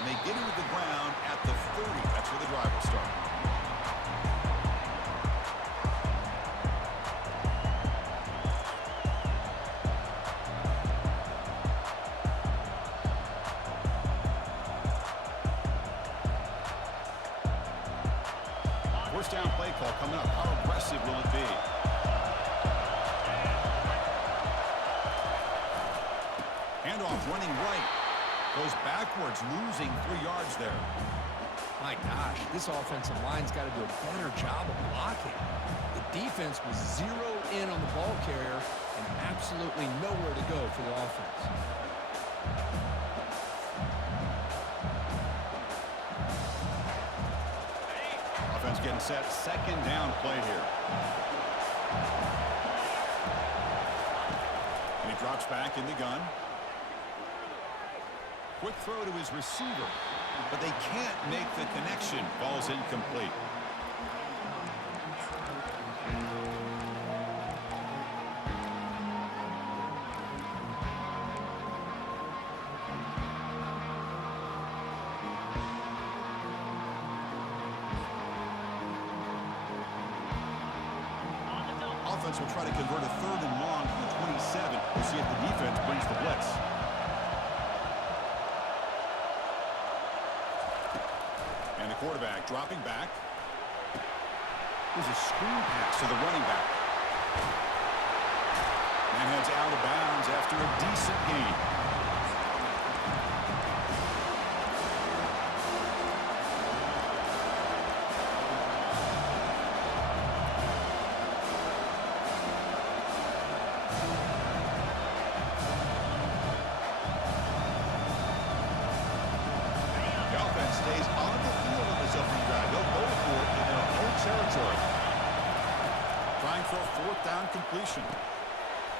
and they get into the ground at the 30. That's where the drive will start. First down play call coming up. How aggressive will it be? Handoff running right. Goes backwards, losing 3 yards there. My gosh, this offensive line's got to do a better job of blocking. The defense was zeroed in on the ball carrier and absolutely nowhere to go for the offense. Offense getting set. Second down play here. And he drops back in the gun. Quick throw to his receiver, but they can't make the connection. Ball's incomplete. Offense will try to convert a 3rd and long from the 27. We'll see if the defense brings the blitz. And the quarterback dropping back. There's a screen pass to the running back. And heads out of bounds after a decent gain. Stays on the field on this opening drive. They'll go for it in their own territory. Trying for a 4th down completion.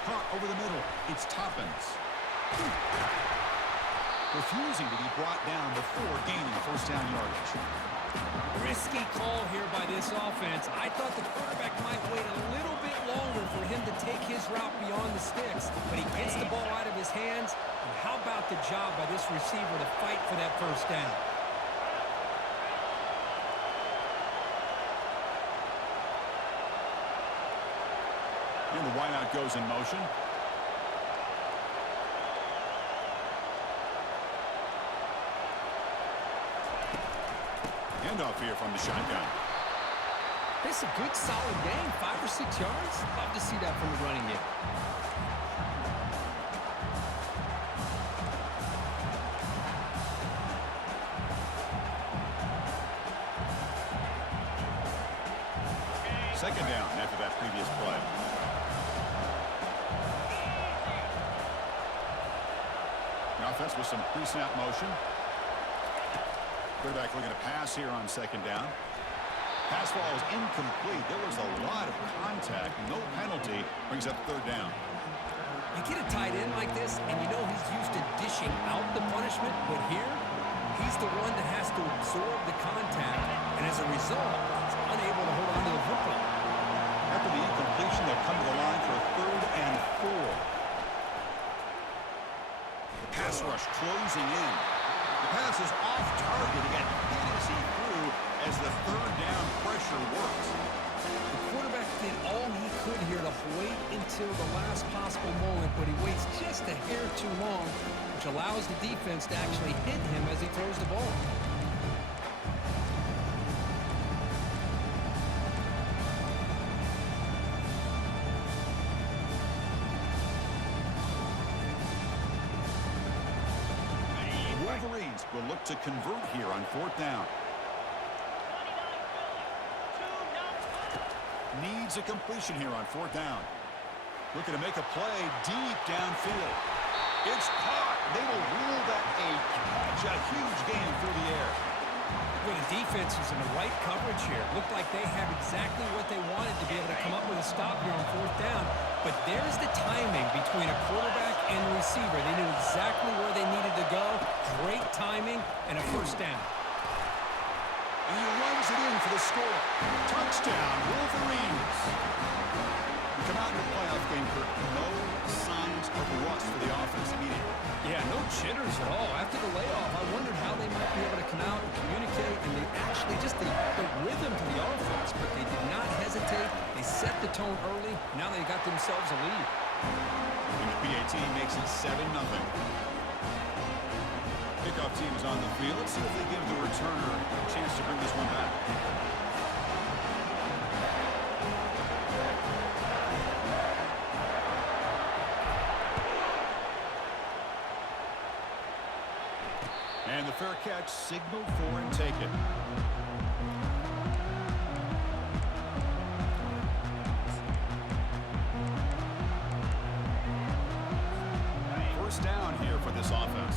Caught over the middle. It's Toppins. Refusing to be brought down before gaining 1st down yardage. Risky call here by this offense. I thought the quarterback might wait a little bit longer for him to take his route beyond the sticks, but he gets the ball out of his hands. And how about the job by this receiver to fight for that 1st down? And the wideout goes in motion. Handoff here from the shotgun. This is a good, solid game. 5 or 6 yards. Love to see that from the running game. Second down after that previous play. The offense with some pre-snap motion. Quarterback looking to pass here on 2nd down. Pass ball is incomplete. There was a lot of contact. No penalty. Brings up 3rd down. You get a tight end like this, and you know he's used to dishing out the punishment, but here, he's the one that has to absorb the contact, and as a result, he's unable to hold on to the football. After the incompletion, they'll come to the line for a 3rd and 4. The pass rush closing in. The pass is off target. He got hit as he threw as the 3rd down pressure works. The quarterback did all he could here to wait until the last possible moment, but he waits just a hair too long, which allows the defense to actually hit him as he throws the ball. Wolverines will look to convert here on 4th down. Needs a completion here on 4th down. Looking to make a play deep downfield. It's caught. They will rule that a catch, a huge gain through the air. Well, the defense is in the right coverage here. Looked like they have exactly what they wanted to be able to come up with a stop here on 4th down. But there's the timing between a quarterback and the receiver. They knew exactly where they needed to go. Great timing and a 1st down. And he runs it in for the score. Touchdown, Wolverines. We come out in the playoff game for no signs of rust for the offense immediately. Yeah, no jitters at all. After the layoff, I wondered how they might be the tone early. Now they got themselves a lead. And the PAT makes it 7-0. Kickoff team is on the field. Let's see if they give the returner a chance to bring this one back. And the fair catch signaled for and taken. First down here for this offense.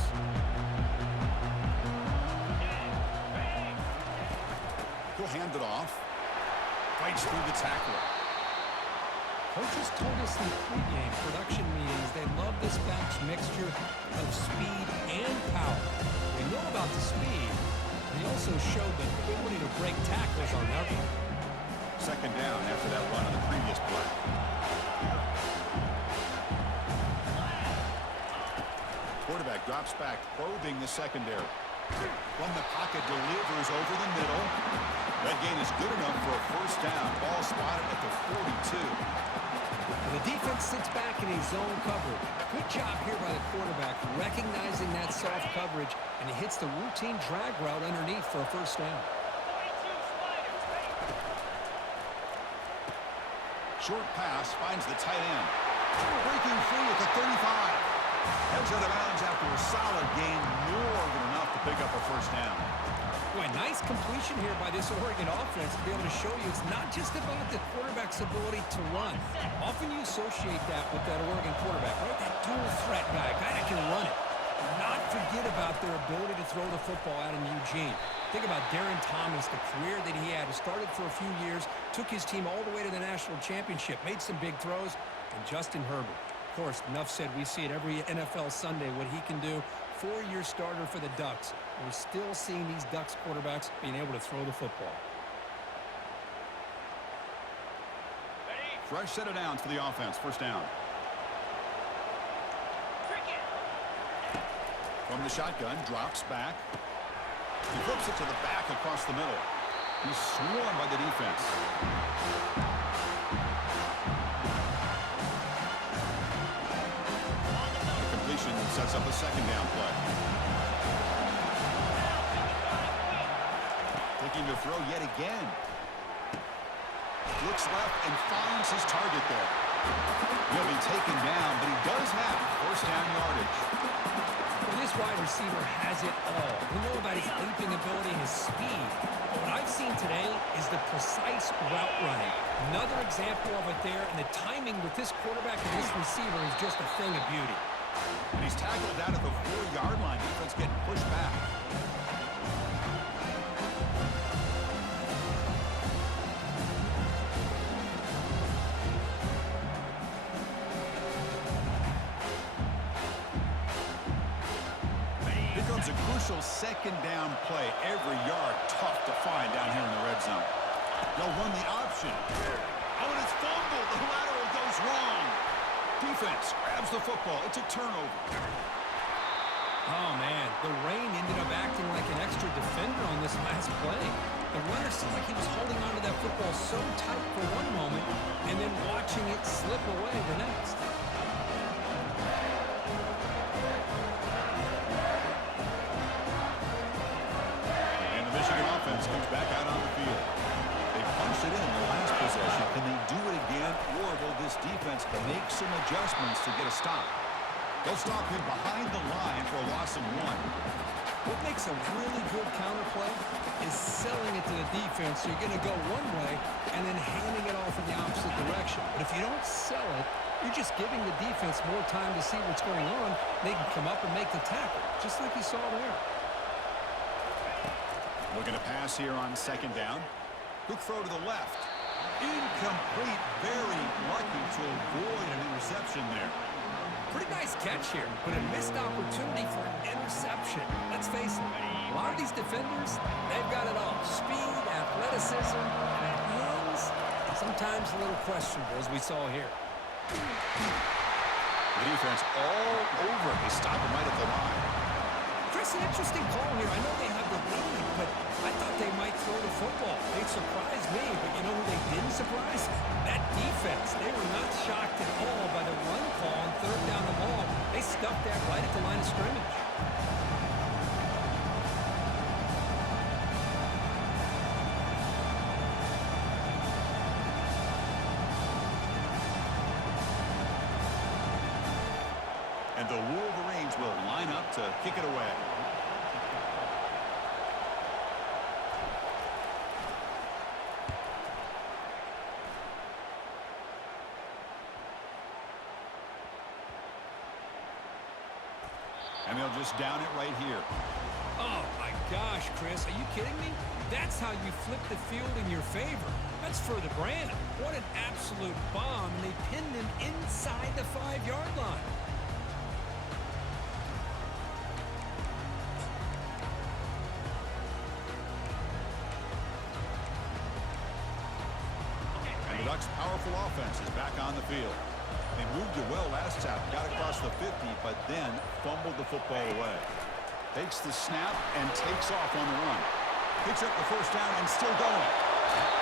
He'll hand it off. Fights through the tackler. Coaches told us in pregame production meetings they love this back's mixture of speed and power. We know about the speed, but he also showed the ability to break tackles on every. Second down after that run on the previous play. Quarterback drops back, probing the secondary. From the pocket, delivers over the middle. That gain is good enough for a first down. Ball spotted at the 42. The defense sits back in his zone coverage. Good job here by the quarterback, recognizing that soft coverage, and he hits the routine drag route underneath for a first down. Short pass finds the tight end. Breaking free at the 35. Heads out of bounds after a solid gain, more than enough to pick up a first down. Boy, nice completion here by this Oregon offense to be able to show you it's not just about the quarterback's ability to run. Often you associate that with that Oregon quarterback, right? That dual threat guy, a guy that can run it. Do not forget about their ability to throw the football out in Eugene. Think about Darren Thomas, the career that he had. He started for a few years, took his team all the way to the national championship, made some big throws, and Justin Herbert. Of course, enough said, we see it every NFL Sunday what he can do. 4-year starter for the Ducks. We're still seeing these Ducks quarterbacks being able to throw the football. Fresh set of downs for the offense. First down. From the shotgun, drops back. He flips it to the back across the middle. He's swarmed by the defense. The completion sets up a second down play. Looking to throw yet again. Looks left and finds his target there. He'll be taken down, but he does have first down yardage. Well, this wide receiver has it all. We know about his leaping ability and his speed. But what I've seen today is the precise route running. Another example of it there, and the timing with this quarterback and this receiver is just a thing of beauty. And he's tackled down at the 4-yard line. Defense getting pushed back. A crucial second down play. Every yard tough to find down here in the red zone. They'll run the option. Oh, and it's fumbled. The lateral goes wrong. Defense grabs the football. It's a turnover. Oh, man. The rain ended up acting like an extra defender on this last play. The runner seemed like he was holding onto that football so tight for one moment and then watching it slip away the next. Michigan offense comes back out on the field. They punched it in the last possession. Can they do it again, or will this defense make some adjustments to get a stop? They'll stop him behind the line for a loss of 1. What makes a really good counterplay is selling it to the defense. So you're going to go one way and then handing it off in the opposite direction. But if you don't sell it, you're just giving the defense more time to see what's going on. They can come up and make the tackle, just like you saw there. Looking to pass here on second down. Quick throw to the left. Incomplete. Very lucky to avoid an interception there. Pretty nice catch here, but a missed opportunity for an interception. Let's face it, a lot of these defenders, they've got it all. Speed, athleticism, and hands. Sometimes a little questionable, as we saw here. The defense all over. They stop him right at the line. Chris, an interesting call here. I know they have the lead, but I thought they might throw the football. They surprised me, but you know who they didn't surprise? That defense. They were not shocked at all by the run call on third down the ball. They stuffed that right at the line of scrimmage. And the Wolverines will line up to kick it away. And they'll just down it right here. Oh, my gosh, Chris. Are you kidding me? That's how you flip the field in your favor. That's for the brand. What an absolute bomb. And they pinned him inside the 5-yard line. And the Ducks' powerful offense is back on the field. They moved it well last time, got across the 50, but then fumbled the football away. Takes the snap and takes off on the run. Picks up the first down and still going.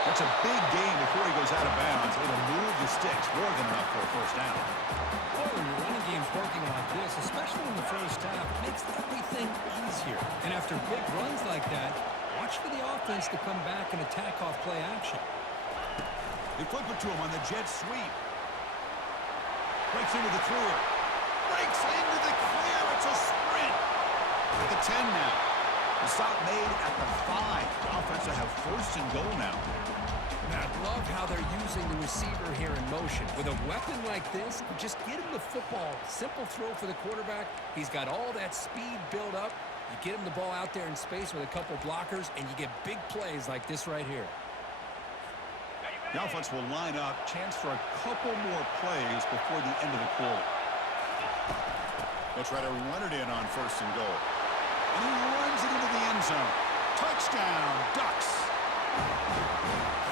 That's a big gain before he goes out of bounds. It'll move the sticks, more than enough for a first down. Oh, when your running game's working like this, especially in the first half, it makes everything easier. And after big runs like that, watch for the offense to come back and attack off play action. They flip it to him on the jet sweep. Breaks into the clear. Breaks into the clear. It's a sprint. At the 10 now. The stop made at the 5. The offense will have first and goal now. And I love how they're using the receiver here in motion. With a weapon like this, just get him the football. Simple throw for the quarterback. He's got all that speed built up. You get him the ball out there in space with a couple blockers, and you get big plays like this right here. The offense will line up. Chance for a couple more plays before the end of the quarter. They'll try to run it in on first and goal. And he runs it into the end zone. Touchdown, Ducks.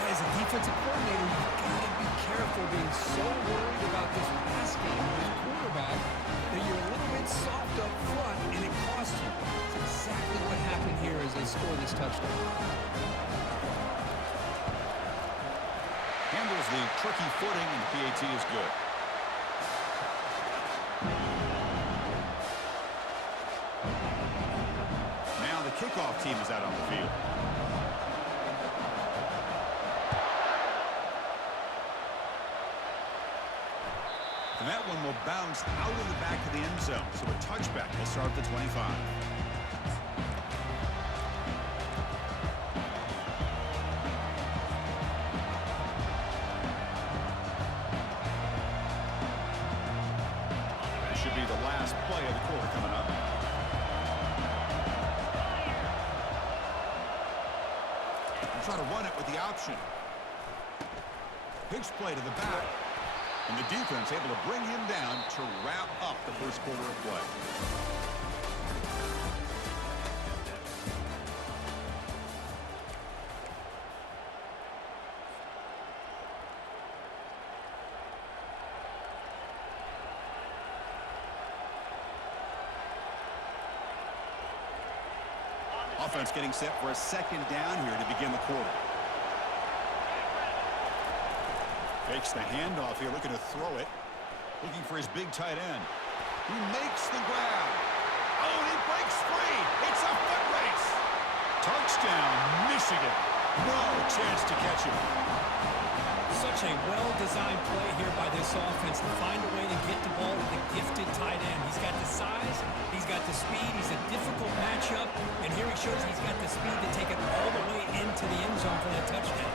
As a defensive coordinator, you've got to be careful being so worried about this pass game with this quarterback that you're a little bit soft up front, and it costs you. That's exactly what happened here as they score this touchdown. Handles the tricky footing, and PAT is good. Now the kickoff team is out on the field. And that one will bounce out of the back of the end zone, so a touchback will start at the 25. Should be the last play of the quarter coming up. And try to run it with the option. Pitch play to the back. And the defense able to bring him down to wrap up the first quarter of play. Offense getting set for a second down here to begin the quarter. Fakes the handoff here, looking to throw it. Looking for his big tight end. He makes the grab. Oh, and he breaks free. It's a foot race. Touchdown, Michigan. No chance to catch him. Such a well-designed play here by this offense to find a way to get the ball to the gifted tight end. He's got the size, he's got the speed, he's a difficult matchup, and here he shows he's got the speed to take it all the way into the end zone for that touchdown.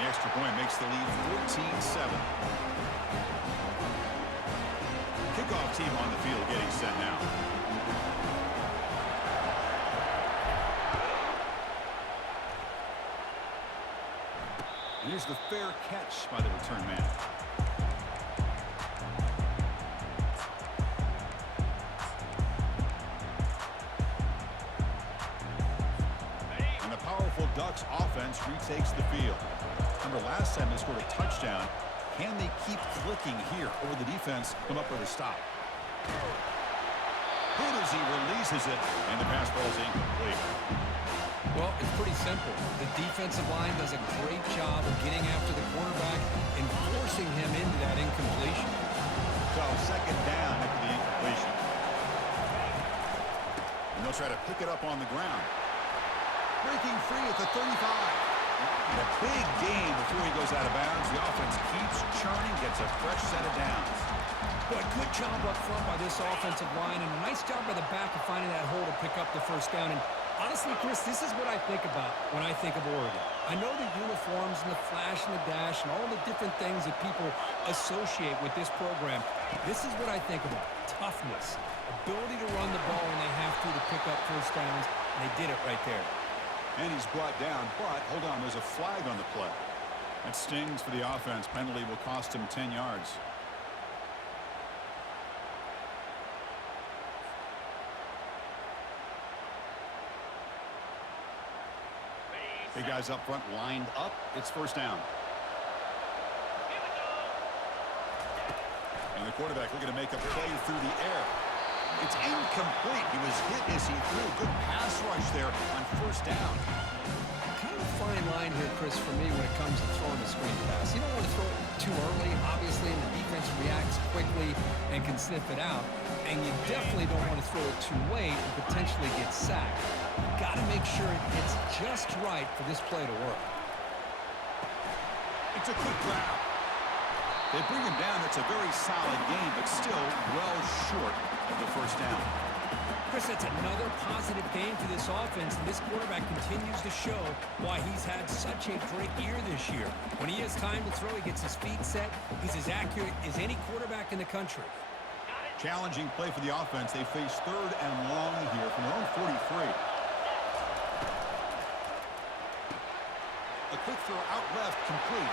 The extra point makes the lead 14-7. Kickoff team on the field getting set now. And here's the fair catch by the return man. And the powerful Ducks offense retakes the field. Remember last time they scored a touchdown. Can they keep clicking here, or will the defense come up with a stop? Good as he releases it, and the pass falls incomplete. Well, it's pretty simple. The defensive line does a great job of getting after the quarterback and forcing him into that incompletion. So second down after the incompletion. And they'll try to pick it up on the ground. Breaking free at the 35. And a big gain before he goes out of bounds. The offense keeps churning, gets a fresh set of downs. Boy, good job up front by this offensive line, and a nice job by the back of finding that hole to pick up the first down. And honestly, Chris, this is what I think about when I think of Oregon. I know the uniforms and the flash and the dash and all the different things that people associate with this program. This is what I think about. Toughness, ability to run the ball when they have to pick up first downs, and they did it right there. And he's brought down, but hold on, there's a flag on the play. That stings for the offense. Penalty will cost him 10 yards. Big guys up front lined up. It's first down. And the quarterback looking to make a play through the air. It's incomplete. He was hit as he threw. Good pass rush there on first down. Kind of a fine line here, Chris, for me when it comes to throwing a screen pass. You don't want to throw it too early, obviously, and the defense reacts quickly and can sniff it out. And you definitely don't want to throw it too late and potentially get sacked. You've got to make sure it hits just right for this play to work. It's a quick grab. They bring him down. It's a very solid game, but still well short of the first down. Chris, that's another positive game for this offense, and this quarterback continues to show why he's had such a great year this year. When he has time to throw, he gets his feet set. He's as accurate as any quarterback in the country. Challenging play for the offense. They face third and long here from their own 43. A quick throw out left, complete.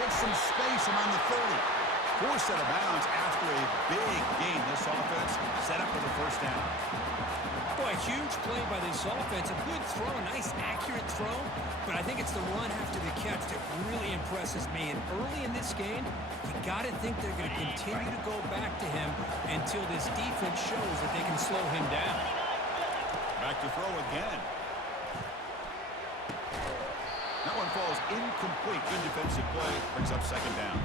Gets some space around the 30. Forced out of bounds after a big gain. This offense set up for the first down. Boy, a huge play by this offense. A good throw, a nice accurate throw. But I think it's the run after the catch that really impresses me. And early in this game, you got to think they're going to continue to go back to him until this defense shows that they can slow him down. Back to throw again. That one falls incomplete. Good defensive play. Brings up second down.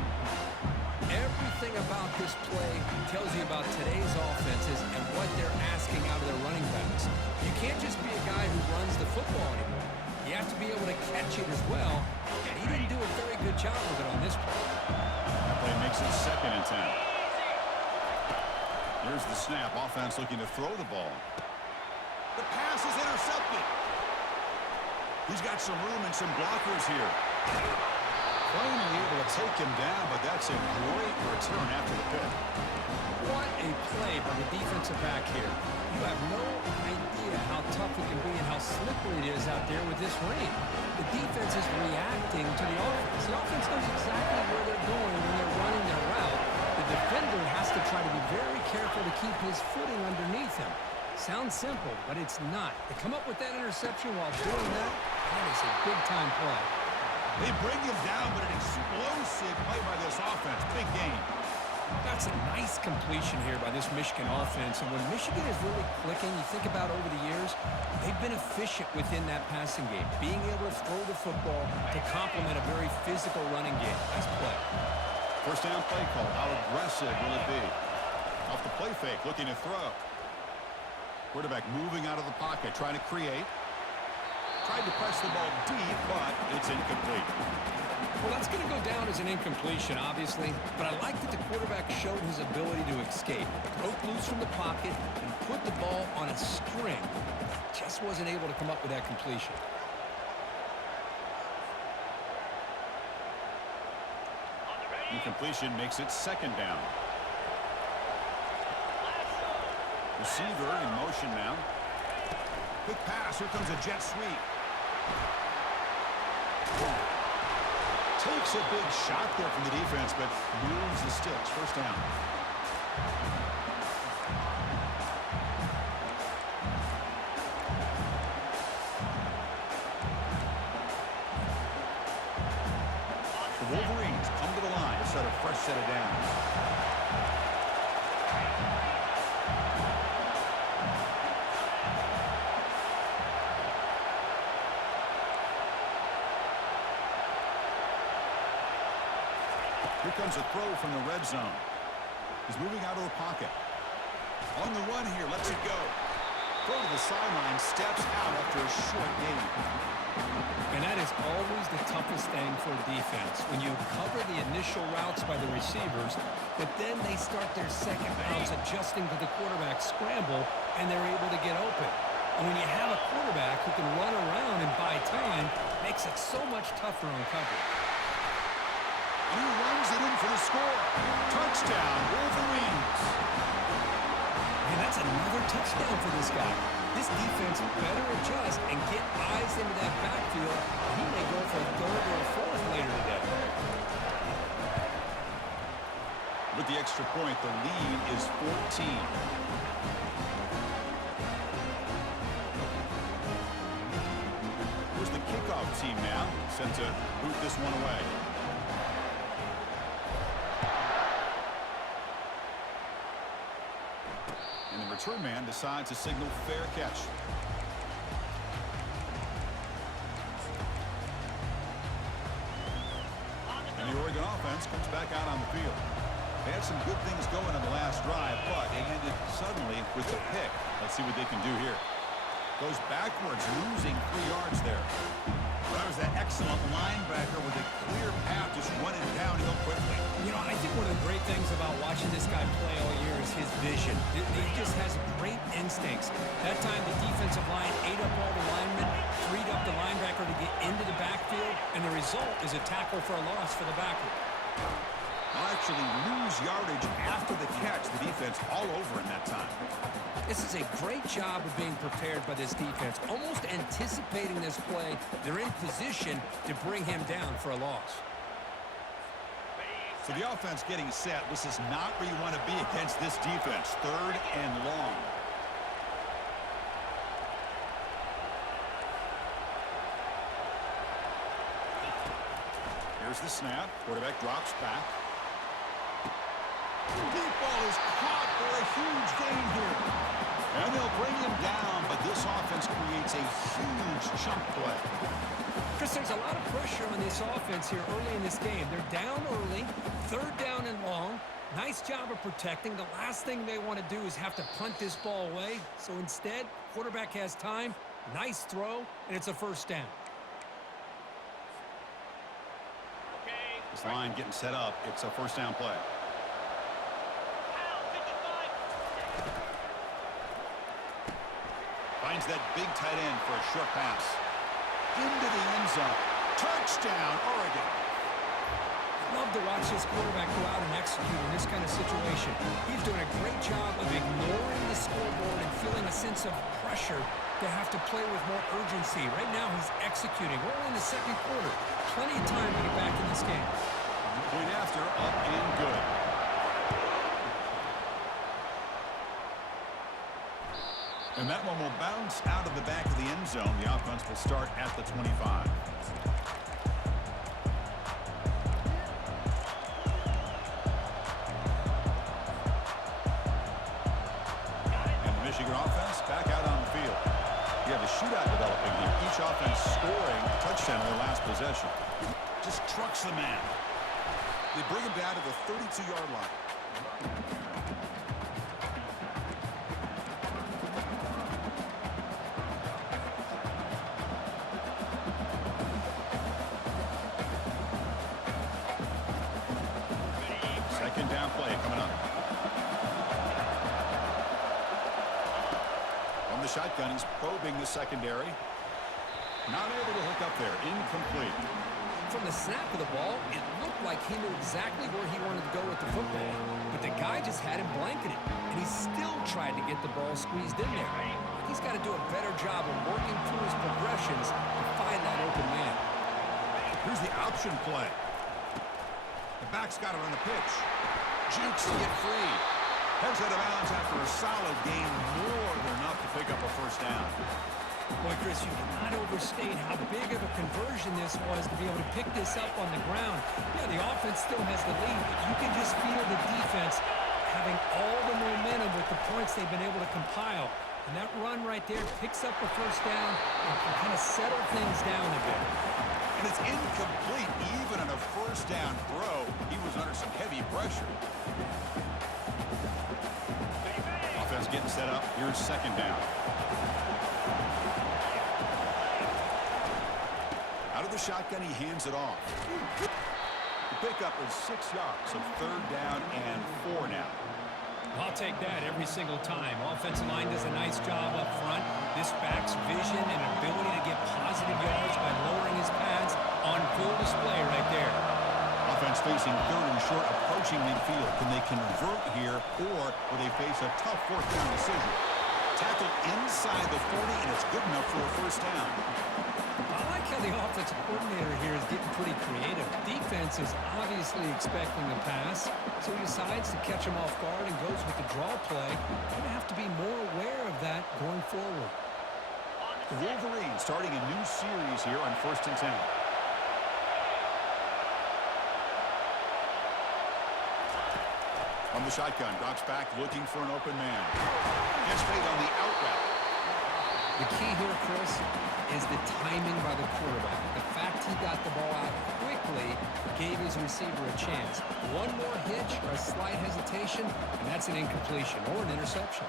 Everything about this play tells you about today's offenses and what they're asking out of their running backs. You can't just be a guy who runs the football anymore. You have to be able to catch it as well, and he didn't do a very good job of it on this play. That play makes it 2nd and 10. Here's the snap. Offense looking to throw the ball. The pass is intercepted. He's got some room and some blockers here. Finally able to take him down, but that's a great return after the pick. What a play by the defensive back here. You have no idea how tough it can be and how slippery it is out there with this rain. The defense is reacting to the offense. The offense knows exactly where they're going when they're running their route. The defender has to try to be very careful to keep his footing underneath him. Sounds simple, but it's not. To come up with that interception while doing that, that is a big-time play. They bring him down, but an explosive play by this offense. Big game. That's a nice completion here by this Michigan offense. And when Michigan is really clicking, you think about over the years, they've been efficient within that passing game, being able to throw the football to complement a very physical running game. Nice play. First down play call. How aggressive will it be? Off the play fake, looking to throw. Quarterback moving out of the pocket, trying to create. Tried to press the ball deep, but it's incomplete. Well, that's going to go down as an incompletion, obviously, but I like that the quarterback showed his ability to escape, broke loose from the pocket, and put the ball on a string. Just wasn't able to come up with that completion. Incompletion makes it 2nd down. Receiver in motion now. Quick pass. Here comes a jet sweep. Takes a big shot there from the defense, but moves the sticks. First down. The Wolverines come to the line to set a fresh set of downs. Here comes a throw from the red zone. He's moving out of the pocket. On the run here, lets it go. Throw to the sideline, steps out after a short gain. And that is always the toughest thing for a defense. When you cover the initial routes by the receivers, but then they start their second routes adjusting to the quarterback scramble, and they're able to get open. And when you have a quarterback who can run around and buy time, it makes it so much tougher on coverage. And he runs it in for the score. Touchdown, Wolverines. And that's another touchdown for this guy. This defense better adjust and get eyes into that backfield. He may go for a third or a fourth later today. With the extra point, the lead is 14. Here's the kickoff team now, set to boot this one away. And the return man decides to signal fair catch. And the Oregon offense comes back out on the field. They had some good things going on the last drive, but they ended suddenly with the pick. Let's see what they can do here. Goes backwards, losing 3 yards there. That was that excellent linebacker with a clear path, just running downhill quickly. You know, I think one of the great things about watching this guy play all year is his vision. He just has great instincts. That time the defensive line ate up all the linemen, freed up the linebacker to get into the backfield, and the result is a tackle for a loss for the backer. I'll actually lose yardage after the catch. The defense all over in that time. This is a great job of being prepared by this defense, almost anticipating this play. They're in position to bring him down for a loss. So the offense getting set. This is not where you want to be against this defense. 3rd and long. Here's the snap. Quarterback drops back. Deep ball is caught for a huge gain here. And they'll bring him down, but this offense creates a huge chunk play. Chris, there's a lot of pressure on this offense here early in this game. They're down early, 3rd down and long. Nice job of protecting. The last thing they want to do is have to punt this ball away. So instead, quarterback has time, nice throw, and it's a 1st down. This line getting set up. It's a 1st down play. Finds that big tight end for a short pass. Into the end zone. Touchdown, Oregon. Love to watch this quarterback go out and execute in this kind of situation. He's doing a great job of ignoring the scoreboard and feeling a sense of pressure to have to play with more urgency. Right now, he's executing. We're in the 2nd quarter. Plenty of time to get back in this game. Point after, up and good. And that one will bounce out of the back of the end zone. The offense will start at the 25. And the Michigan offense back out on the field. You have a shootout developing here. Each offense scoring a touchdown in their last possession. Just trucks the man. They bring him down to the 32-yard line. Second down play coming up. From the shotgun, he's probing the secondary. Not able to hook up there. Incomplete. From the snap of the ball, it looked like he knew exactly where he wanted to go with the football. But the guy just had him blanketed, and he still tried to get the ball squeezed in there. He's got to do a better job of working through his progressions to find that open man. Here's the option play. The back's got it on the pitch. Jukes to get free. Heads out of bounds after a solid gain, more than enough to pick up a 1st down. Boy, Chris, you cannot overstate how big of a conversion this was to be able to pick this up on the ground. Yeah, the offense still has the lead, but you can just feel the defense having all the momentum with the points they've been able to compile. And that run right there picks up a 1st down and can kind of settle things down a bit. And it's incomplete even on a first down throw. He was under some heavy pressure. Offense getting set up. Here's second down. Out of the shotgun, he hands it off. The pickup is 6 yards, so third down and 4 now. I'll take that every single time. Offensive line does a nice job up front. This back's vision and ability to get positive yards by lowering his pads on full display right there. Offense facing third and short, approaching midfield. Can they convert here, or will they face a tough fourth down decision? Tackle inside the 40, and it's good enough for a first down. I like how the offensive coordinator here is getting pretty creative. Defense is obviously expecting the pass, so he decides to catch him off guard and goes with the draw play. Going to have to be more aware of that going forward. The Wolverines starting a new series here on 1st and 10. On the shotgun, drops back looking for an open man. Gets made on the out route. The key here, Chris, is the timing by the quarterback. The fact he got the ball out quickly gave his receiver a chance. One more hitch or a slight hesitation, and that's an incompletion or an interception.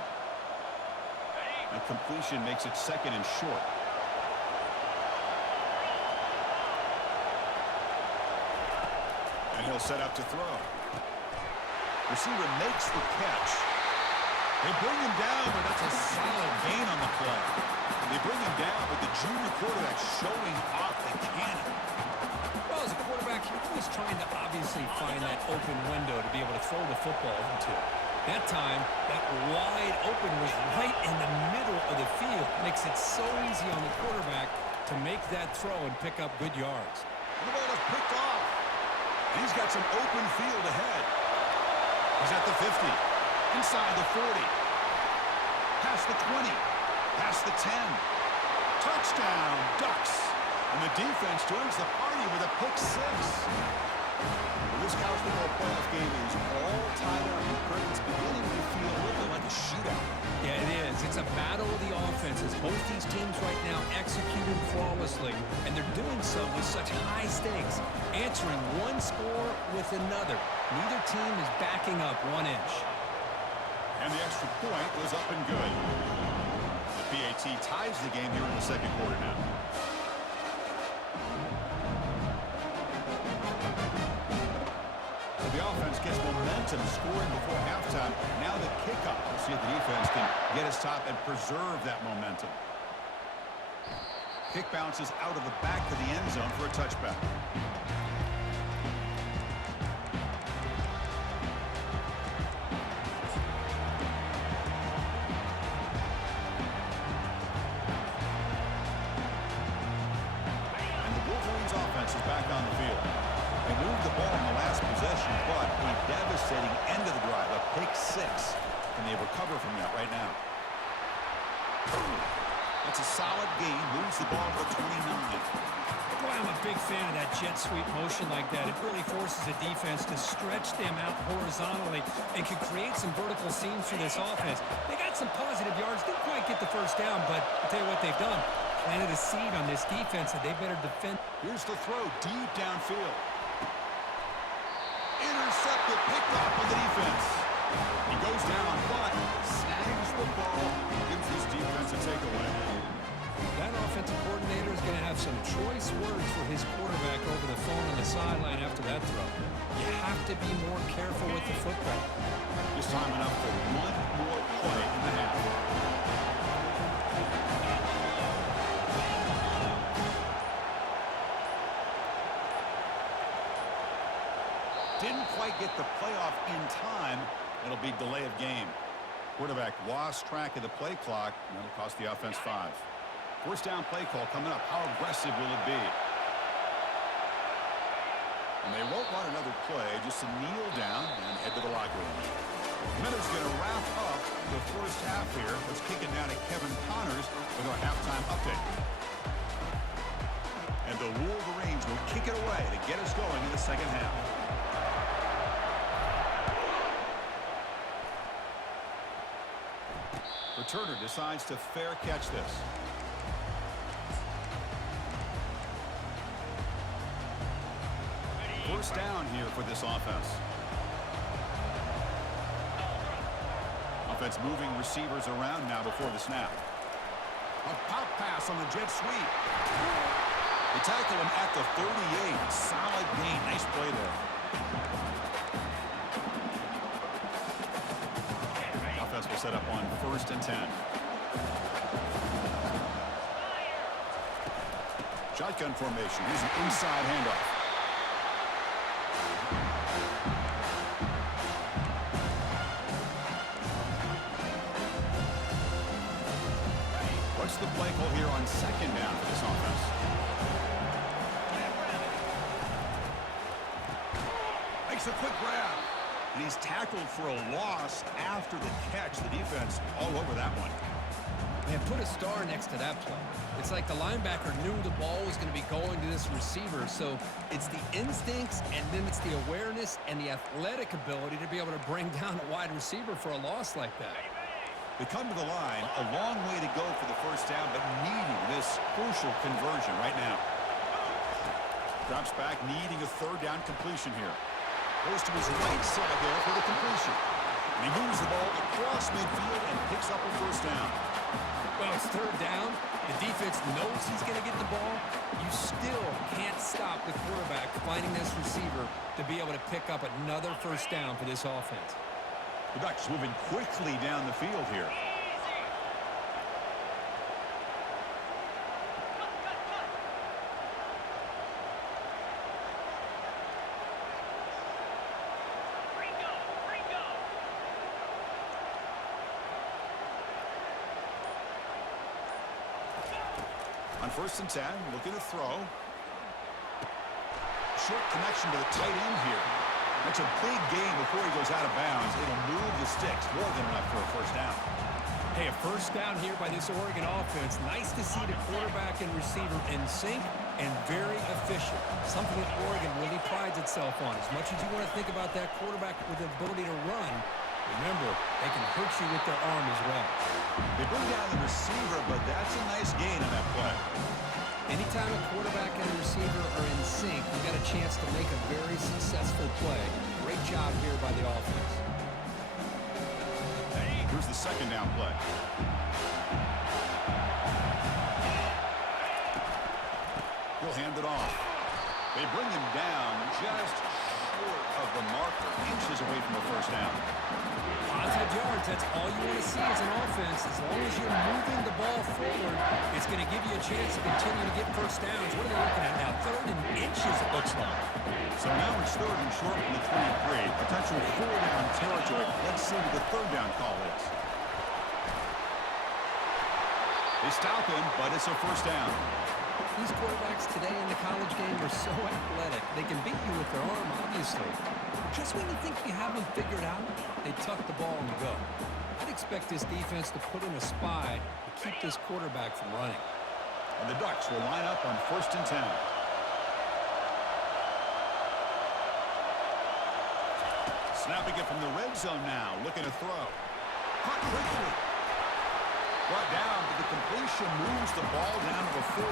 A completion makes it second and short. And he'll set up to throw. Receiver makes the catch. They bring him down, but that's a solid gain on the play. They bring him down, but the junior quarterback showing off the cannon. Well, as a quarterback, you're always trying to obviously find that open window to be able to throw the football into. That time, that wide open was right in the middle of the field. Makes it so easy on the quarterback to make that throw and pick up good yards. The ball is picked off. He's got some open field ahead. He's at the 50, inside the 40, past the 20, past the 10. Touchdown, Ducks. And the defense joins the party with a pick 6. Well, this college football playoff game is all tied up. The curtain's beginning to feel a little bit like a shootout. Yeah, it is. It's a battle of the offenses. Both these teams right now executing flawlessly, and they're doing so with such high stakes, answering one score with another. Neither team is backing up 1 inch. And the extra point was up and good. The PAT ties the game here in the second quarter now. So the offense gets momentum scoring before halftime. Now the kickoff. We'll see if the defense can get his top and preserve that momentum. Kick bounces out of the back of the end zone for a touchback. Is back on the field. They moved the ball in the last possession, but a devastating end of the drive, a pick 6. Can they recover from that right now? That's a solid gain. Moves the ball to the 29. Boy, I'm a big fan of that jet sweep motion like that. It really forces the defense to stretch them out horizontally and can create some vertical seams for this offense. They got some positive yards. Didn't quite get the first down, but I'll tell you what they've done. Planted a seed on this defense that they better defend. Here's the throw deep downfield. Intercepted, picked off by the defense. He goes down, but snags the ball. Gives this defense a takeaway. That offensive coordinator is going to have some choice words for his quarterback over the phone on the sideline after that throw. You have to be more careful with the football. Just time enough for one more play in the half. Didn't quite get the playoff in time. It'll be delay of game. Quarterback lost track of the play clock, and that'll cost the offense 5. First down play call coming up. How aggressive will it be? And they won't run another play, just to kneel down and head to the locker room. Minutes going to wrap up the first half here. Let's kick it down to Kevin Connors with our halftime update. And the Wolverines will kick it away to get us going in the second half. Returner decides to fair catch this. first down here for this offense. Offense moving receivers around now before the snap. A pop pass on the jet sweep. They tackle him at the 38. Solid gain. Nice play there. Offense will set up on 1st and 10. Shotgun formation. Here's an inside handoff. What's the play call here on 2nd down for this offense? Makes a quick grab. And he's tackled for a loss after the catch. The defense all over that one. Man, put a star next to that play. It's like the linebacker knew the ball was going to be going to this receiver, so it's the instincts and then it's the awareness and the athletic ability to be able to bring down a wide receiver for a loss like that. They come to the line, a long way to go for the first down, but needing this crucial conversion right now. Drops back, needing a 3rd down completion here. Goes to his right side there for the completion. And he moves the ball across midfield and picks up a first down. Well, it's 3rd down. The defense knows he's going to get the ball. You still can't stop the quarterback finding this receiver to be able to pick up another first down for this offense. The Ducks moving quickly down the field here. On 1st and 10, looking to throw. Short connection to the tight end here. That's a big gain before he goes out of bounds. It'll move the sticks more than enough for a first down. Hey, a first down here by this Oregon offense. Nice to see the quarterback and receiver in sync and very efficient. Something that Oregon really prides itself on. As much as you want to think about that quarterback with the ability to run, remember, they can hurt you with their arm as well. They bring down the receiver, but that's a nice gain on that play. Anytime a quarterback and a receiver are in sync, you got a chance to make a very successful play. Great job here by the offense. Here's the 2nd down play. He'll hand it off. They bring him down just short of the marker, inches away from a first down. Positive yards, that's all you want to see as an offense. As long as you're moving the ball forward, it's going to give you a chance to continue to get first downs. What are they looking at now? 3rd and inches, it looks like. So now it's 3rd and short from the 23. Potential 4-down territory. Let's see what the 3rd down call is. They stop him, but it's a first down. These quarterbacks today in the college game are so athletic. They can beat you with their arm, obviously. Just when you think you have them figured out, they tuck the ball and go. I'd expect this defense to put in a spy to keep this quarterback from running. And the Ducks will line up on 1st and 10. Snapping it from the red zone now, looking to throw. Caught quickly. Brought down, but the completion moves the ball down to the 4.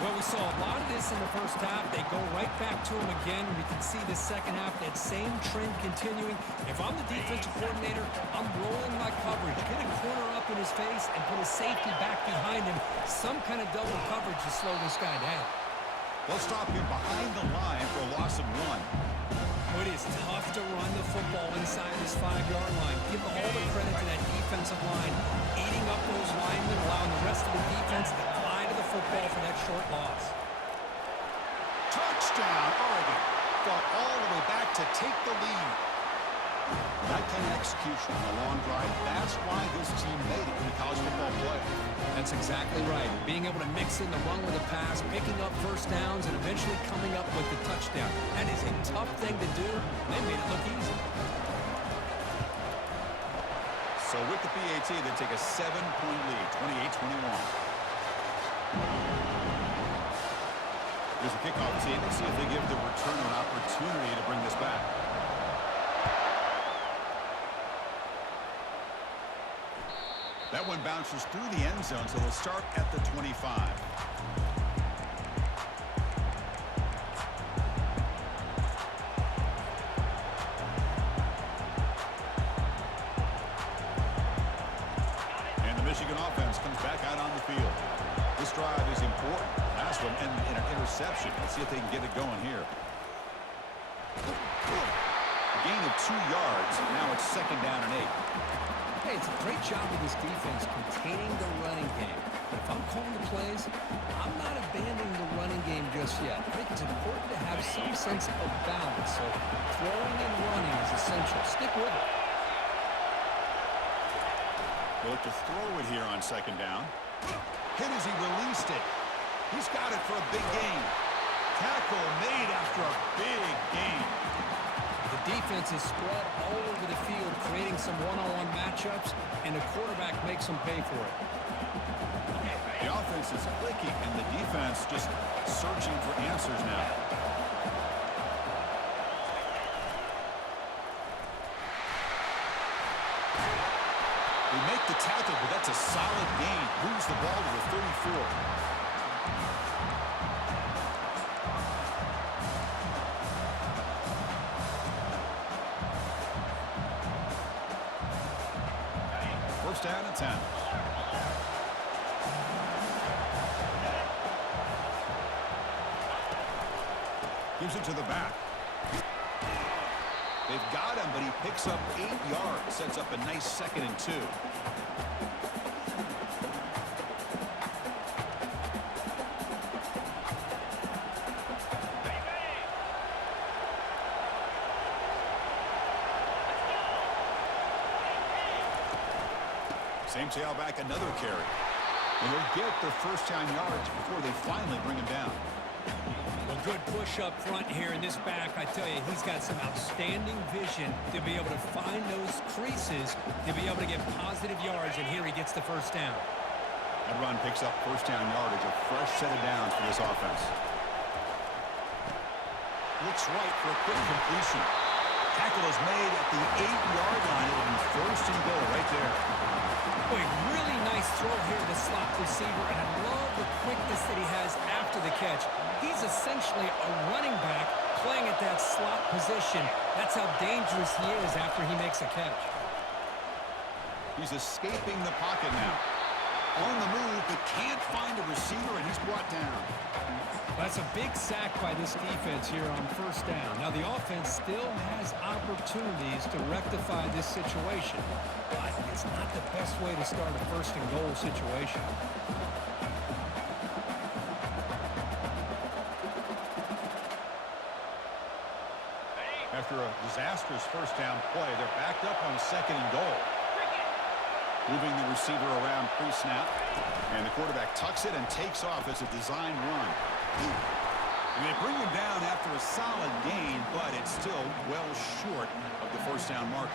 Well, we saw a lot of this in the first half. They go right back to him again. We can see the second half, that same trend continuing. If I'm the defensive coordinator, I'm rolling my coverage. Get a corner up in his face and put a safety back behind him. Some kind of double coverage to slow this guy down. They'll stop him behind the line for a loss of 1. It is tough to run the football inside this 5-yard line. Give all the credit to that defensive line, eating up those linemen, allowing the rest of the defense to fly to the football for that short loss. Touchdown, Oregon. Fought all the way back to take the lead. That kind of execution on a long drive, that's why this team made it in the college football play. That's exactly right. Being able to mix in the run with the pass, picking up first downs, and eventually coming up with the touchdown. That is a tough thing to do. They made it look easy. So with the PAT, they take a 7-point lead, 28-21. Here's a kickoff team. Let's see if they give the return an opportunity to bring this back. That one bounces through the end zone, so they'll start at the 25. Michigan offense comes back out on the field. This drive is important. Last one and an interception. Let's see if they can get it going here. A gain of 2 yards. Now it's 2nd down and 8. Hey, it's a great job of this defense containing the running game. But if I'm calling the plays, I'm not abandoning the running game just yet. I think it's important to have some sense of balance. So throwing and running is essential. Stick with it. They'll look to throw it here on 2nd down. Hit as he released it. He's got it for a big gain. Tackle made after a big gain. The defense is spread all over the field, creating some one-on-one matchups, and the quarterback makes them pay for it. The offense is clicking, and the defense just searching for answers now. They make the tackle, but that's a solid gain. Moves the ball to the 34. First down and 10. Gives it to the back. They've got him, but he picks up 8 yards. Sets up a nice 2nd and 2. Same tailback, another carry. And they'll get their first down yards before they finally bring him down. Well, good push up front here in this back. I tell you, he's got some outstanding vision to be able to find those creases, to be able to get positive yards, and here he gets the first down. That run picks up first down yardage, a fresh set of downs for this offense. Looks right for a quick completion. Tackle is made at the 8-yard line. It'll be 1st and goal right there. Boy, really nice throw here to the slot receiver, and I love the quickness that he has after the catch. He's essentially a running back playing at that slot position. That's how dangerous he is after he makes a catch. He's escaping the pocket now. On the move, but can't find a receiver, and he's brought down. That's a big sack by this defense here on 1st down. Now, the offense still has opportunities to rectify this situation, but it's not the best way to start a 1st and goal situation. After a disastrous first down play, they're backed up on 2nd and goal. Moving the receiver around pre-snap. And the quarterback tucks it and takes off as a design run. And they bring him down after a solid gain, but it's still well short of the first down marker.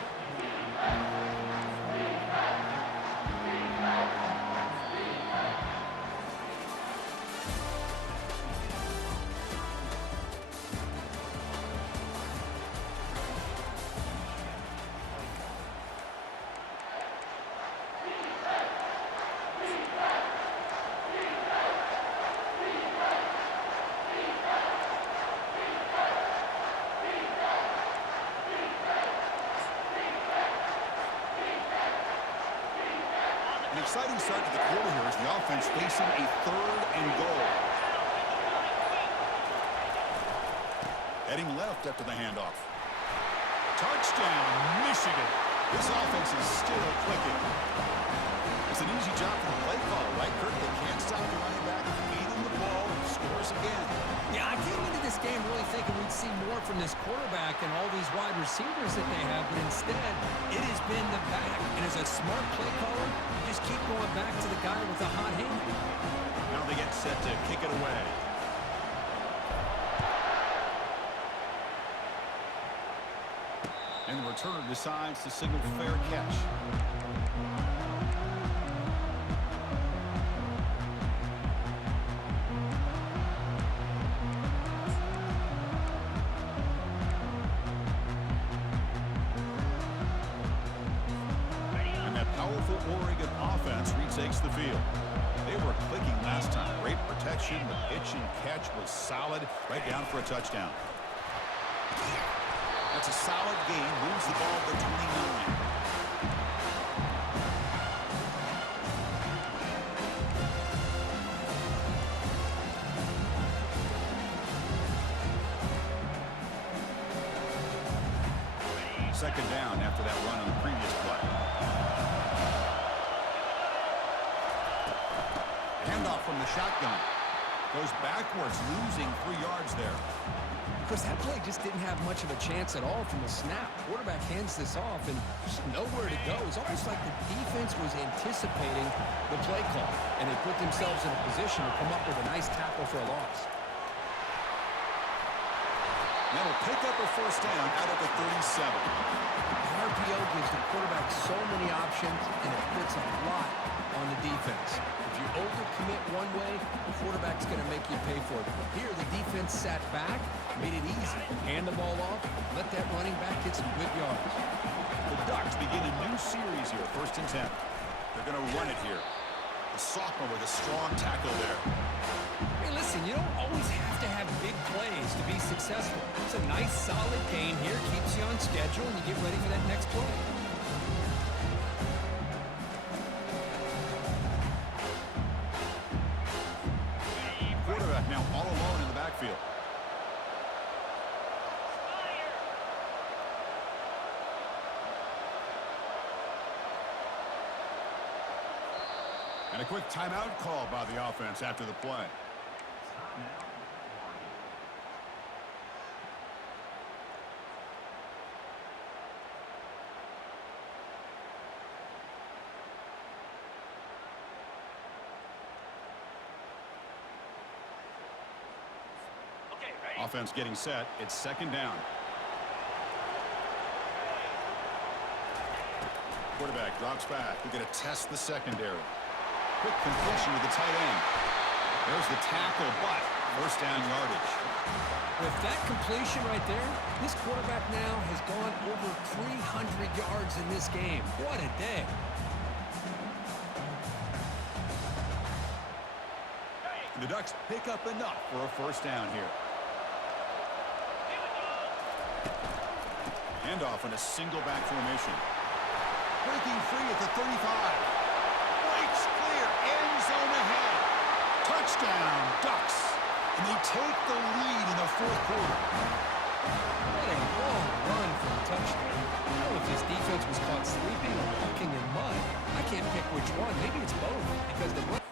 Exciting start to the quarter here as the offense facing a 3rd and goal. Heading left after the handoff. Touchdown, Michigan. This offense is still clicking. It's an easy job for the play caller, right, Kurt? They can't stop the running back, feeding the ball, scores again. Yeah, I came into this game really thinking we'd see more from this quarterback and all these wide receivers that they have, but instead, it has been the back. And as a smart play caller, you just keep going back to the guy with the hot hand. Now they get set to kick it away. And the returner decides to signal fair catch. Oregon offense retakes the field. They were clicking last time. Great protection. The pitch and catch was solid. Right down for a touchdown. That's a solid gain. Moves the ball to 29. second down after that run on the previous play. Handoff from the shotgun. Goes backwards, losing 3 yards there. Chris, that play just didn't have much of a chance at all from the snap. Quarterback hands this off and just nowhere to go. It's almost like the defense was anticipating the play call, and they put themselves in a position to come up with a nice tackle for a loss. Now will pick up a first down out of the 37. The RPO gives the quarterback so many options, and it puts a lot on the defense. If you overcommit one way, the quarterback's going to make you pay for it. Here, the defense sat back, made it easy. Hand the ball off, let that running back get some good yards. The Ducks begin a new series here, 1st and 10. They're going to run it here. The sophomore with a strong tackle there. Hey, listen, you don't always have to have big plays to be successful. It's a nice, solid gain here, keeps you on schedule, and you get ready for that next play. Quarterback now all alone in the backfield. And a quick timeout call by the offense after the play. Offense getting set. It's 2nd down. Quarterback drops back. We're going to test the secondary. Quick completion with the tight end. There's the tackle, but first down yardage. With that completion right there, this quarterback now has gone over 300 yards in this game. What a day. The Ducks pick up enough for a first down here. Handoff in a single back formation. Breaking free at the 35. Breaks clear. End zone ahead. Touchdown, Ducks. And they take the lead in the 4th quarter. What a long run for a touchdown. I don't know if this defense was caught sleeping or walking in mud. I can't pick which one. Maybe it's both because the run.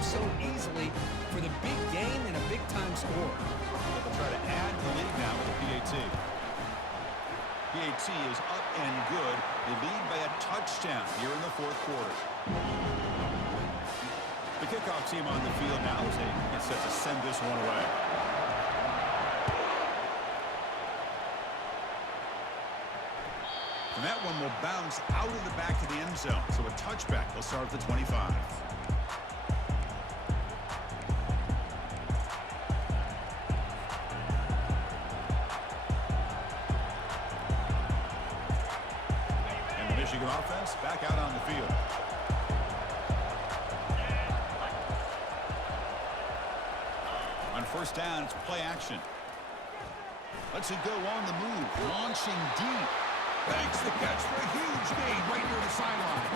So easily for the big gain and a big-time score. But they'll try to add the lead now with a PAT. PAT is up and good. They lead by a touchdown here in the 4th quarter. The kickoff team on the field now as they get set to send this one away. And that one will bounce out of the back of the end zone. So a touchback will start at the 25. Michigan offense back out on the field. On first down, it's play action. Lets it go on the move, launching deep. Makes the catch for a huge gain right near the sideline.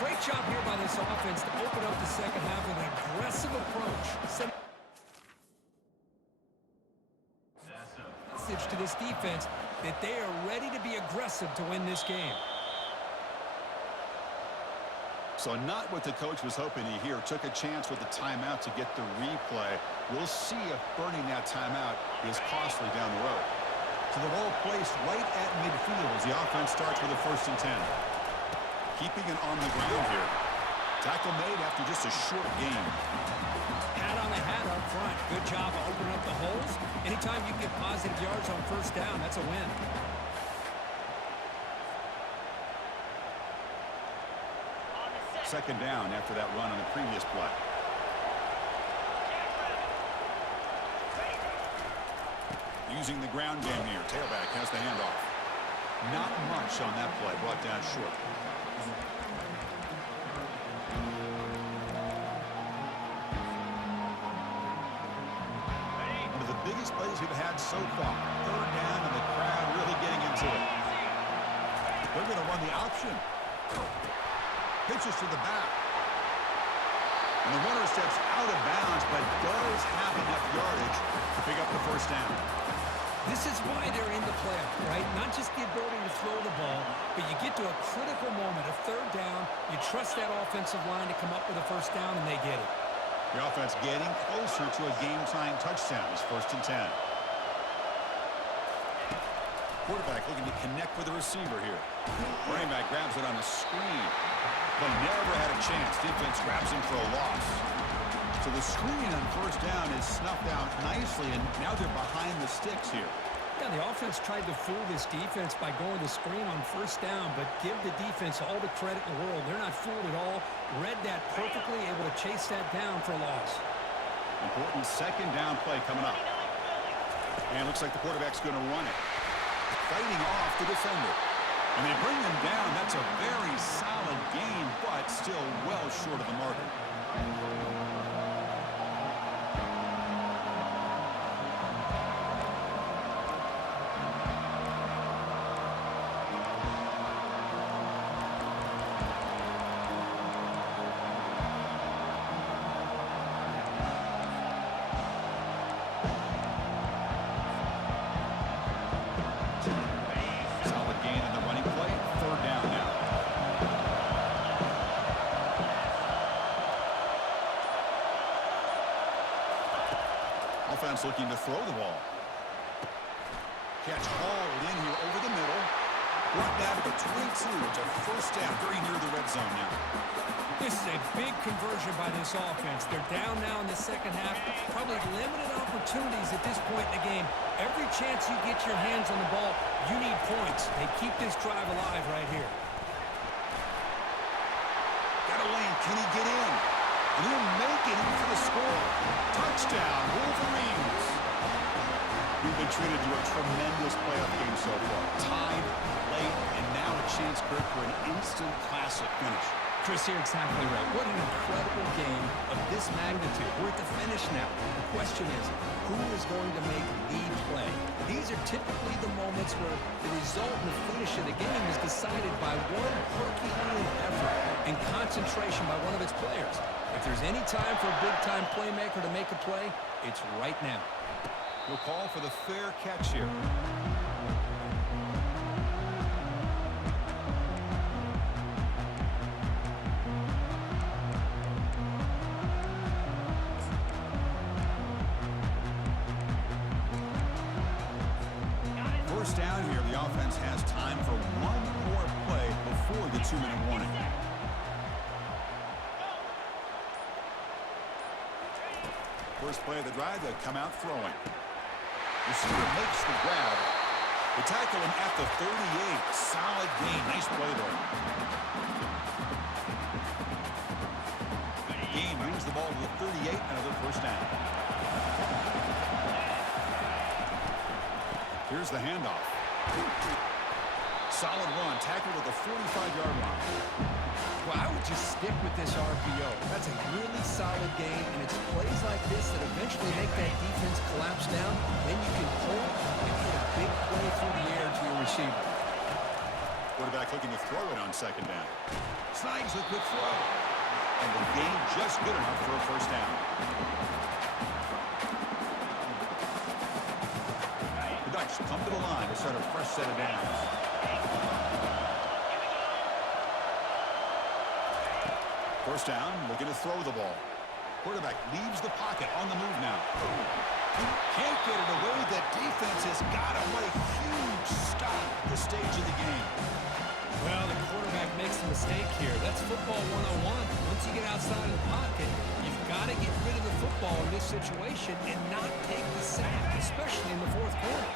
Great job here by this offense to open up the second half with an aggressive approach. Message to this defense that they are ready to be aggressive to win this game. So not what the coach was hoping to hear. Took a chance with the timeout to get the replay. We'll see if burning that timeout is costly down the road. So the ball placed right at midfield as the offense starts with a 1st and 10. Keeping it on the ground here. Tackle made after just a short gain. Hat on the hat up front. Good job of opening up the holes. Anytime you get positive yards on first down, that's a win. Second down after that run on the previous play. using the ground game here. Tailback has the handoff. Not much on that play. Brought down short. One of the biggest plays we've had so far. Third down and the crowd really getting into it. They're going to run the option. Pitches to the back. And the runner steps out of bounds, but does have enough yardage to pick up the first down. This is why they're in the playoff, right? Not just the ability to throw the ball, but you get to a critical moment, a third down. You trust that offensive line to come up with a first down, and they get it. The offense getting closer to a game-tying touchdown. It's 1st and 10. Quarterback looking to connect with the receiver here. Running back grabs it on the screen. But never had a chance. Defense grabs him for a loss. So the screen on first down is snuffed out nicely, and now they're behind the sticks here. Yeah, the offense tried to fool this defense by going to screen on first down, but give the defense all the credit in the world. They're not fooled at all. Read that perfectly, able to chase that down for a loss. Important second down play coming up. And looks like the quarterback's going to run it. Fighting off the defender. And they bring him down. That's a very solid gain, but still well short of the marker. Offense looking to throw the ball. Catch hauled in here over the middle. Brought down to the 22 to first down. Very near the red zone now. This is a big conversion by this offense. They're down now in the second half. Probably limited opportunities at this point in the game. Every chance you get your hands on the ball, you need points. They keep this drive alive right here. Got a lane. Can he get in? And he'll make it in for the score. Touchdown, Wolverines. We've been treated to a tremendous playoff game so far. Tied, late, and now a chance, Kirk, for an instant classic finish. Chris, you're exactly right. What an incredible game of this magnitude. We're at the finish now. The question is, who is going to make the play? These are typically the moments where the result and the finish of the game is decided by one Herculean effort and concentration by one of its players. If there's any time for a big-time playmaker to make a play, it's right now. We'll call for the fair catch here. First down here, the offense has time for one more play before the 2-minute warning. First play of the drive, they come out throwing. Receiver makes the grab. They tackle him at the 38. Solid gain. Nice play there. Game brings the ball to the 38. Another first down. Here's the handoff. Solid run. Tackled at the 45-yard line. Well, I would just stick with this RPO. That's a really solid game, and it's plays like this that eventually make that defense collapse down. Then you can pull and hit a big play through the air to your receiver. Quarterback looking to throw it on second down. Snags a quick throw. And the gain just good enough for a first down. The Ducks come to the line to start a fresh set of downs. First down, looking to throw the ball. Quarterback leaves the pocket on the move now. Can't get it away. That defense has got him. What a huge stop at this stage of the game. Well, the quarterback makes a mistake here. That's football 101. Once you get outside of the pocket, you've got to get rid of the football in this situation and not take the sack, especially in the fourth quarter.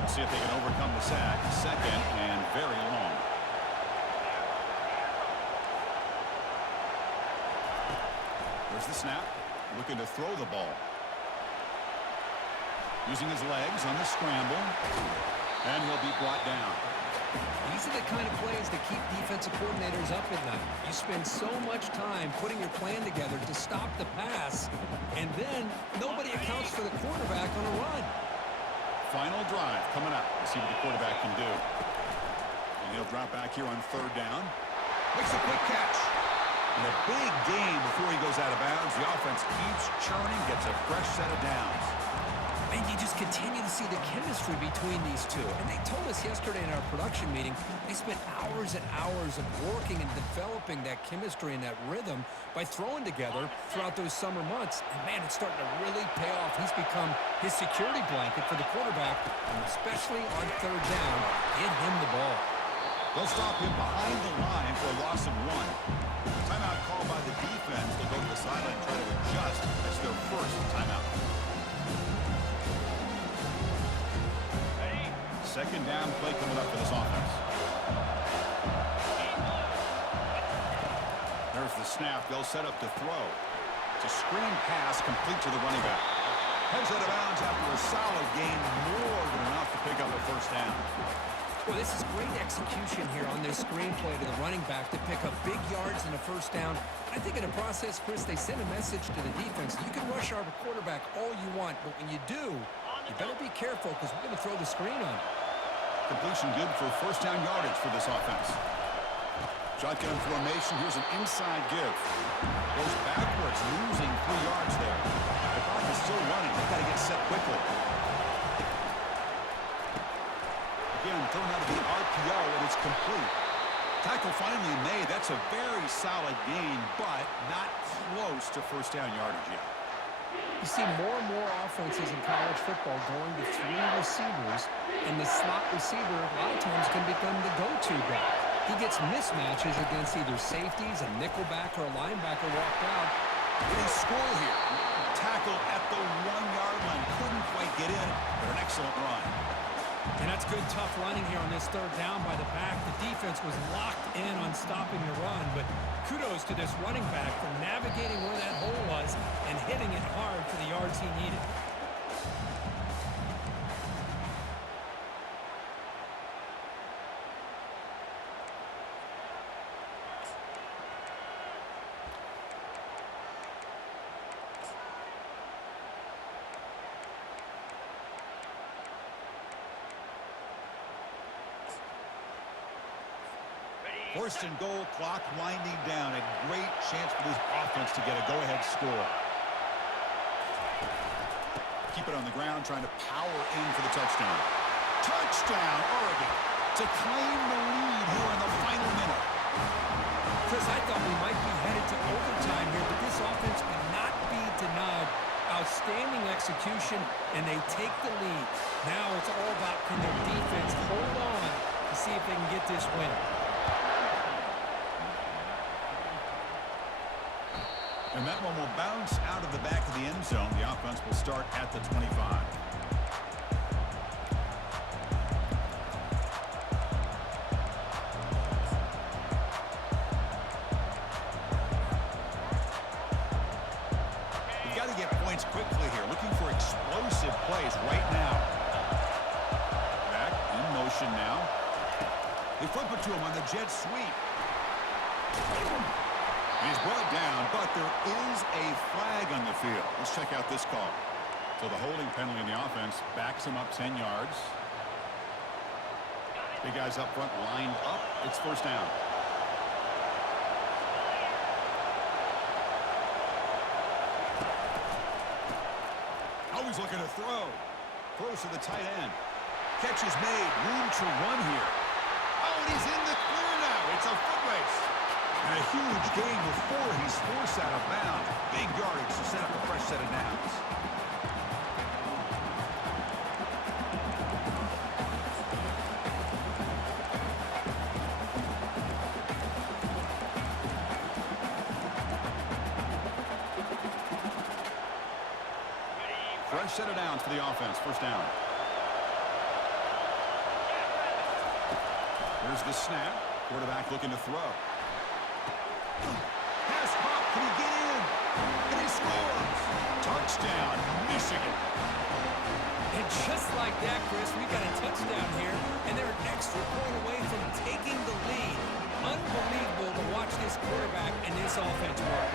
Let's see if they can overcome the sack. Second and very long. There's the snap. Looking to throw the ball. Using his legs on the scramble. And he'll be brought down. These are the kind of plays that keep defensive coordinators up at night. You spend so much time putting your plan together to stop the pass, and then nobody accounts for the quarterback on a run. Final drive coming up. Let's see what the quarterback can do. And he'll drop back here on third down. Makes a quick catch. And a big gain before he goes out of bounds. The offense keeps churning, gets a fresh set of downs. And you just continue to see the chemistry between these two. And they told us yesterday in our production meeting, they spent hours and hours of working and developing that chemistry and that rhythm by throwing together throughout those summer months. And, man, it's starting to really pay off. He's become his security blanket for the quarterback, and especially on third down, get him the ball. They'll stop him behind the line for a loss of 1. Timeout called by the defense. They'll go to the sideline and try to adjust. That's their first timeout. Second down play coming up for this offense. There's the snap. They'll set up to throw. It's a screen pass complete to the running back. Heads out of bounds after a solid gain, more than enough to pick up a first down. Well, this is great execution here on this screenplay to the running back to pick up big yards in the first down. I think in the process, Chris, they send a message to the defense. You can rush our quarterback all you want, but when you do, you better be careful because we're going to throw the screen on him. Completion good for first down yardage for this offense. Shotgun formation. Here's an inside give. Goes backwards, losing 3 yards there. The clock is still running. They've got to get set quickly. Again, thrown out of the RPO, and it's complete. Tackle finally made. That's a very solid gain, but not close to first down yardage yet. You see more and more offenses in college football going to 3 receivers, and the slot receiver a lot of times can become the go-to guy. He gets mismatches against either safeties, a nickelback, or a linebacker walked out. They score here. Tackle at the 1-yard line. Couldn't quite get in, but an excellent run. And that's good, tough running here on this third down by the back. The defense was locked in on stopping the run, but kudos to this running back for navigating where that hole was and hitting it hard for the yards he needed. First and goal, clock winding down. A great chance for this offense to get a go-ahead score. Keep it on the ground, trying to power in for the touchdown. Touchdown, Oregon, to claim the lead here in the final minute. Chris, I thought we might be headed to overtime here, but this offense would not be denied. Outstanding execution, and they take the lead. Now it's all about can their defense hold on to see if they can get this win. And that one will bounce out of the back of the end zone. The offense will start at the 25. We've got to get points quickly here. Looking for explosive plays right now. Back in motion now. They flip it to him on the jet sweep. He's brought down, but there is a flag on the field. Let's check out this call. So the holding penalty in the offense backs him up 10 yards. Big guys up front lined up. It's first down. Always looking to throw. Throws to the tight end. Catch is made. Room to run here. Oh, and he's in the clear now. It's a foot race. And a huge gain before he's forced out of bounds. Big yardage to set up a fresh set of downs. Fresh set of downs for the offense. First down. Here's the snap. Quarterback looking to throw. Pass pop. Can he get in? And he scores! Touchdown, Michigan. And just like that, Chris, we got a touchdown here, and they're an extra point away from taking the lead. Unbelievable to watch this quarterback and this offense work.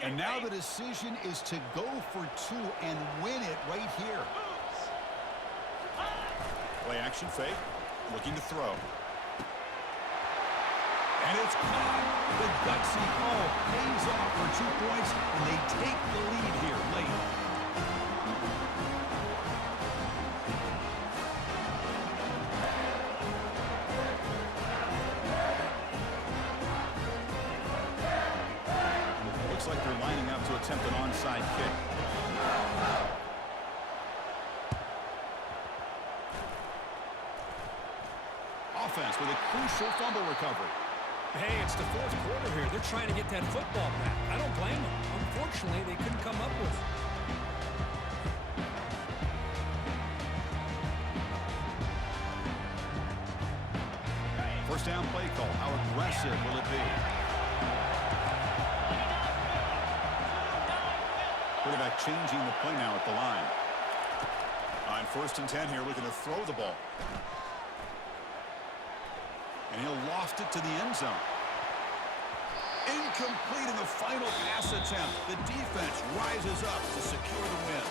And now the decision is to go for two and win it right here. Play action fake. Looking to throw. And it's caught. The gutsy call pays off for 2 points, and they take the lead here late. Looks like they're lining up to attempt an onside kick. Offense with a crucial fumble recovery. Hey, it's the fourth quarter here. They're trying to get that football back. I don't blame them. Unfortunately, they couldn't come up with it. First down play call. How aggressive will it be? Quarterback changing the play now at the line. On 1st and 10 here, looking to throw the ball. And he'll loft it to the end zone. Incomplete in the final pass attempt. The defense rises up to secure the win.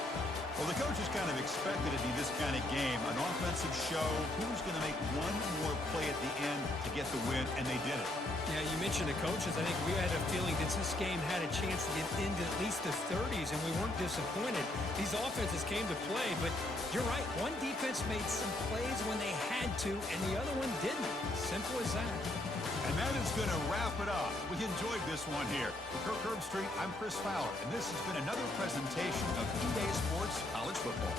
Well, the coaches kind of expected it to be this kind of game. An offensive show. Who's going to make one more play at the end to get the win? And they did it. Yeah, you mentioned the coaches. I think we had a feeling that this game had a chance to get into at least the 30s, and we weren't disappointed. These offenses came to play, but you're right. One defense made some plays when they had to, and the other one didn't. Simple as that. And that is going to wrap it up. We enjoyed this one here. For Kirk Herbstreit, I'm Chris Fowler, and this has been another presentation of eBay Sports College Football.